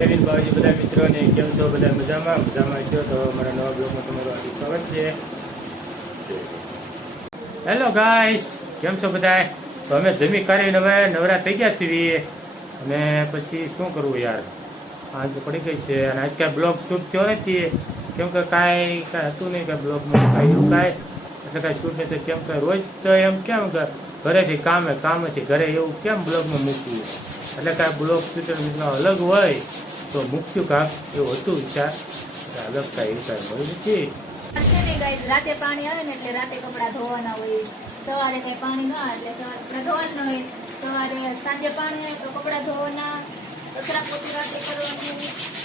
Kevin Bawaji બધા મિત્રોને, કેમ છો? બધા મજામાં? મજામાં છો? તો મારા નવા બ્લોગમાં તમારું હાર્દિક સ્વાગત છે. હેલો ગાઈસ કેમ છો બધા? અમે જમી કરીને હવે નવરા થઈ ગયા છીએ. અને પછી શું કરવું યાર? આજ પડી ગઈ છે. અને આજ કાંઈ બ્લોગ શૂટ થયો નથી. કેમ કે કાંઈ કાંઈ હતું નહીં કે બ્લોગમાં કાંઈ એવું કાંઈ. એટલે કાંઈ શૂટ નહીં તો કેમ કે રોજ તો એમ કેમ કે ઘરેથી કામે, કામેથી ઘરે એવું કેમ બ્લોગમાં મૂકવું? એટલે કાંઈ બ્લોગ મિત્રો અલગ હોય તો મુખ્ય ભાગ એવું હતું વિચાર. એટલે એ વિચાર મળ્યું છે રાતે કરવાનું.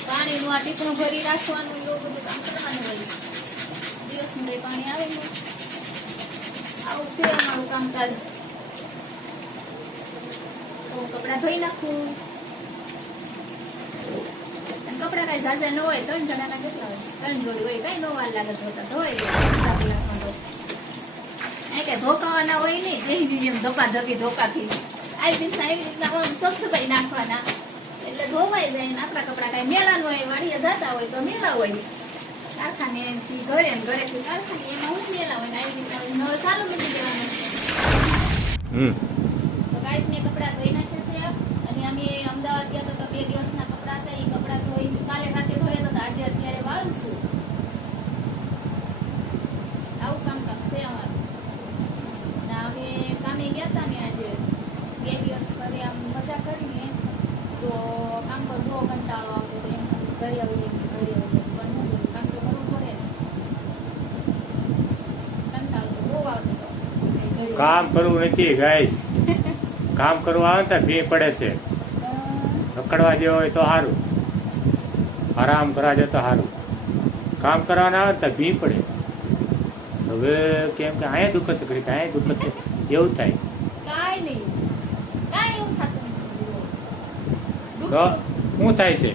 પાણીનું આ ટીપણું ભરી રાખવાનું, એવું બધું કામ કરવાનું હોય. દિવસનું કઈ પાણી આવે ને. આવું છે અમારું કામકાજ. તો કપડાં ધોઈ નાખું. કપડાં કાંઈ ઝાઝા ન હોય ત્રણ જણાના કેટલા હોય? ત્રણ જોડી હોય કાંઈ ન વાર લાગે ધોતા ધોઈ કે ધોકાવાના હોય નહીં જેવી જેમ ધોકા ધોકી ધોકાથી. આવી રીતના એવી રીતના આમ સાફ સફાઈ નાખવાના. એટલે ધોવાઈ જાય ને આપણા કપડાં કાંઈ મેળાનું હોય વાડીએ જતા હોય તો મેળા હોય. કારખાનેથી ઘરે ને ઘરેથી કારખાને એમાં હું મેળા હોય ને આવી રીતના નળ ચાલુ મૂકી દેવાનું. હમ. તો ગાઈસ મેં કપડાં ધોઈ નાખ્યા છે. અને અમે અમદાવાદ ગયા તો બે દિવસના કપડાં હતા એ કપડાં ધોઈ કાલે રાતે ધોયા હતા તો આજે અત્યારે વાળું છું આવું કામકાજ છે અમારું અને અમે કામે ગયા હતા ને આજે બે દિવસ ઘરે આમ મજા કરીને તો કામ બહુ કંટાળો આવતો એમ ઘરે આવીએ ઘરે આવીએ પણ હું કામ તો કરવું પડે ને. કંટાળો તો બહુ આવતો હતો કે ઘરે કામ કરવું નથી ગાઈસ કામ કરવું આવે ને ભી પડે છે. રખડવા જેવો હોય તો સારું આરામ કરવા જાય તો સારું કામ કરવાના આવે તો ભી પડે. હવે કેમ કે અહીંયા દુઃખ છે ઘડીક અહીંયા દુઃખ છે. એવું થાય. કાંઈ નહીં. કાંઈ એવું થતું નથી. શું થાય છે?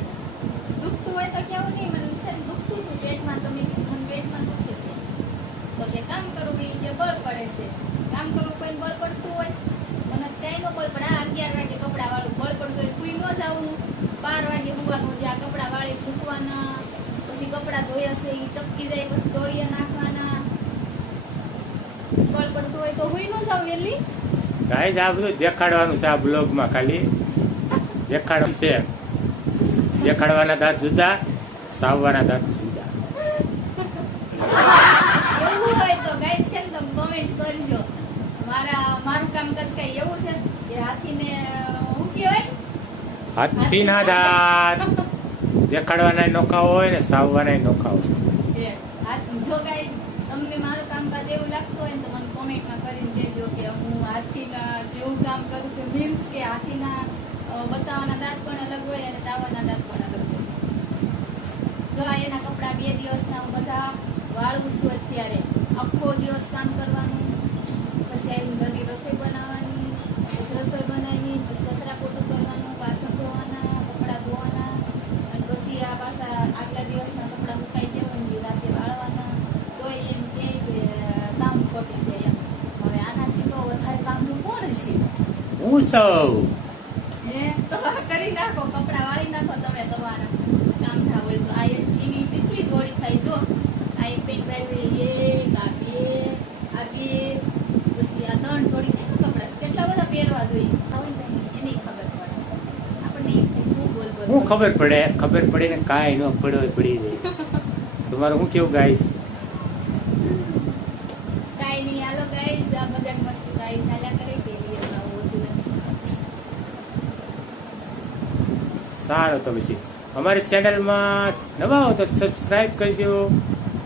દુખતું હોય તો કેવું નહીં મને છે ને દુખતું હતું પેટમાં તો મેં કીધું મને પેટમાં દુખે છે તો કે કામ કરવું એ જે બળ પડે છે. કામ કરવું કોઈને બળ પડતું હોય? મને ક્યાંય નો બળ પડે. આ અગિયાર વાગે કપડાં વાળું બળ પડતું હોય કુઈ ન જાવું બાર વાગે હુવાનું જે આ કપડાં વાળી મૂકવાના પછી કપડાં ધોયા છે એ ટપકી જાય પછી દોડીએ નાખવાના. બળ પડતું હોય તો હુઈ ન જાવ આ બધું દેખાડવાનું છે આ બ્લોગમાં ખાલી. દેખાડવાનું છે. દેખાડવાના દાંત જુદા સાવવાના દાંત જુદા. એવું હોય તો ગાઈસ છે ને તમે કોમેન્ટ કરજો. મારા મારું કામકાજ કઈ એવું છે કે હાથીને હું કહેવાય હાથથી ના દાંત દેખાડવાના નોખા હોય ને સાવવાના નોખા હોય. જો ગાઈસ તમને મારું કામકાજ એવું લાગતું હોય તો મને કોમેન્ટમાં કરીને કહેજો કે હું હાથીના જેવું કામ કરું છું. મીન્સ કે હાથીના બતાવવાના દાંત પણ અલગ હોય અને ચાવવાના દાંત પણ અલગ હોય. જો આ એના કપડાં બે દિવસના હું બધા વાળું છું અત્યારે. આખો દિવસ કામ કરવાનું, પછી આવી ઘરની રસોઈ બનાવવાની, પછી રસોઈ બનાવી, પછી કચરા ખોટું કરવાનું, વાસણ ધોવાના, કપડાં ધોવાના, અને પછી આ પાછા આગલા દિવસના કપડાં મુકાઈ ને એ રાતે વાળવાના. તોય એમ કે કામ ખોટી છે એમ. હવે આનાથી તો વધારે કામનું કોણ છે? હું કરી વાળી નાખો તમે તમારા. કામ હોય તો આ એની કેટલી જોડી થાય જો. આ એક પેન્ટ પહેરવી એક આ બે આ બે પછી આ ત્રણ જોડી થાય ને કપડાં. કેટલા બધા પહેરવા જોઈએ? એની ખબર પડે. આપણને હું ખબર પડે ખબર પડે ને કાંઈ ન પડ્યો પડી જાય. તમારું શું કેવું ગાઈસ કાંઈ નહીં હાલો ગાઈઝ આ મજાક મસ્તી કાંઈ ચાલ્યા કરે કે એવું આવું હોતું નથી સારું તો પછી અમારી ચેનલમાં નવા હોય તો સબસ્ક્રાઇબ કરજો.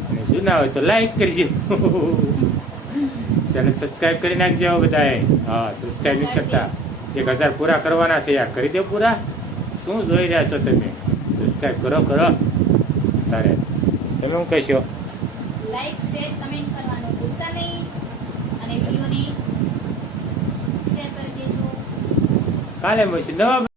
અને જૂના હોય તો લાઈક કરજો. ચેનલ સબસ્ક્રાઇબ કરી નાખજો બધાએ. હા સબસ્ક્રાઇબ નહીં કરતા. એક હજાર પૂરા કરવાના છે. યાર કરી દો પૂરા. શું જોઈ રહ્યા છો તમે? સબસ્ક્રાઇબ કરો કરો. તારે તમે શું કહેશો? લાઈક શેર કમેન્ટ કરવાનું ભૂલતા નહીં. અને વિડીયોને શેર કરી દેજો. કાલે મળશે. નવા